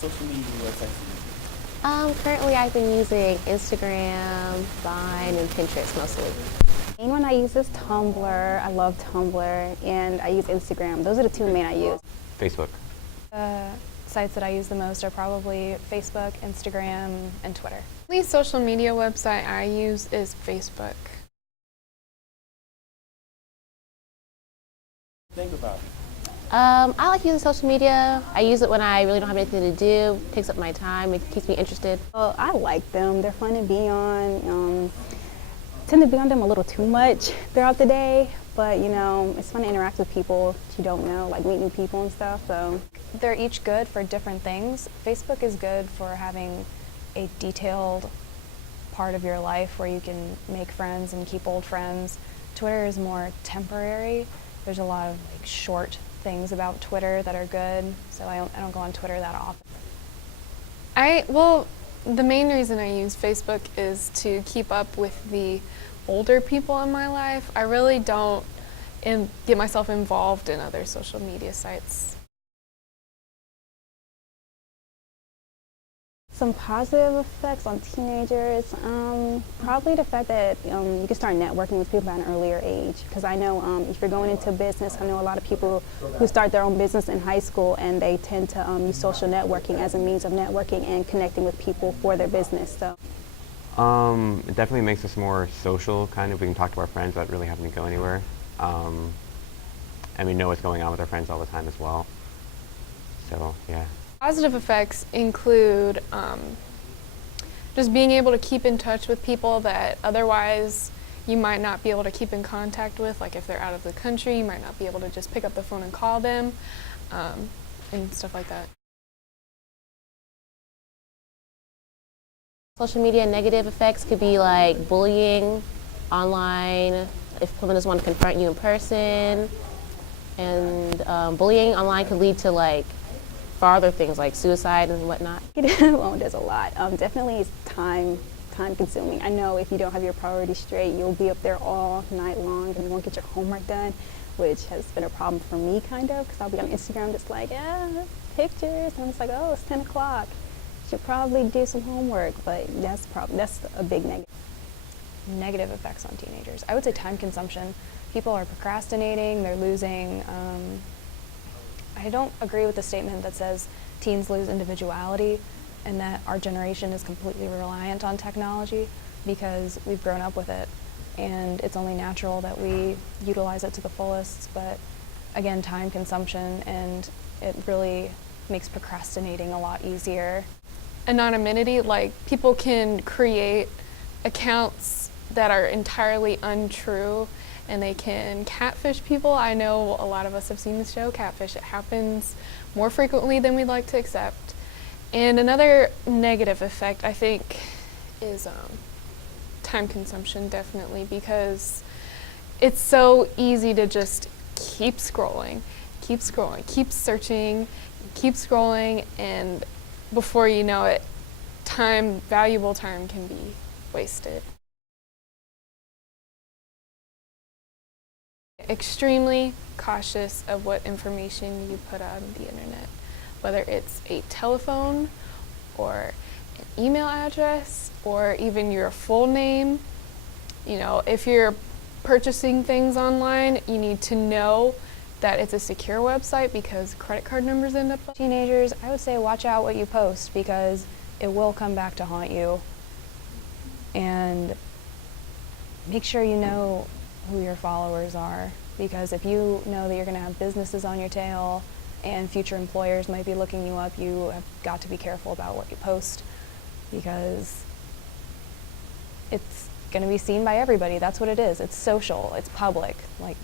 Social media websites you use? Currently I've been using Instagram, Vine, and Pinterest mostly. The main one I use is Tumblr. I love Tumblr, and I use Instagram. Those are the two main I use. Facebook. Sites that I use the most are probably Facebook, Instagram, and Twitter. The only social media website I use is Facebook. Think about it. I like using social media. I use it when I really don't have anything to do. It takes up my time. It keeps me interested. Well, I like them. They're fun to be on. Tend to be on them a little too much throughout the day, but you know, it's fun to interact with people that you don't know, like meet new people and stuff. So They're each good for different things. Facebook is good for having a detailed part of your life where you can make friends and keep old friends. Twitter is more temporary. There's a lot of like short things about Twitter that are good, so I don't go on Twitter that often. Well, the main reason I use Facebook is to keep up with the older people in my life. I really don't get myself involved in other social media sites. some positive effects on teenagers, probably the fact that you can start networking with people at an earlier age. Because I know if you're going into business, I know a lot of people who start their own business in high school and they tend to use social networking as a means of networking and connecting with people for their business. So. It definitely makes us more social, kind of. We can talk to our friends without really having to go anywhere. And we know what's going on with our friends all the time as well. So, yeah. Positive effects include just being able to keep in touch with people that otherwise you might not be able to keep in contact with. Like if they're out of the country, you might not be able to just pick up the phone and call them, and stuff like that. Social media negative effects could be like bullying online, if someone doesn't want to confront you in person, and bullying online could lead to like farther things like suicide and whatnot. There's a lot. Definitely it's time consuming. I know if you don't have your priorities straight, you'll be up there all night long and you won't get your homework done, which has been a problem for me kind of, because I'll be on Instagram just like, pictures, and it's like, oh, it's 10 o'clock. Should probably do some homework, but that's a big negative. Negative effects on teenagers. I would say time consumption. People are procrastinating, they're losing, I don't agree with the statement that says teens lose individuality and that our generation is completely reliant on technology, because we've grown up with it and it's only natural that we utilize it to the fullest. But again, time consumption, and it really makes procrastinating a lot easier. Anonymity, like people can create accounts that are entirely untrue and they can catfish people. I know a lot of us have seen the show Catfish. It happens more frequently than we'd like to accept. And another negative effect, I think, is time consumption, definitely, because it's so easy to just keep scrolling, keep searching, keep scrolling, and before you know it, valuable time can be wasted. Extremely cautious of what information you put on the internet, whether it's a telephone or an email address or even your full name. You know, if you're purchasing things online, you need to know that it's a secure website because credit card numbers end up. Teenagers, I would say watch out what you post, because it will come back to haunt you. And make sure you know who your followers are, because if you know that you're going to have businesses on your tail and future employers might be looking you up, you have got to be careful about what you post, because it's going to be seen by everybody. That's what it is. It's social. It's public. Like,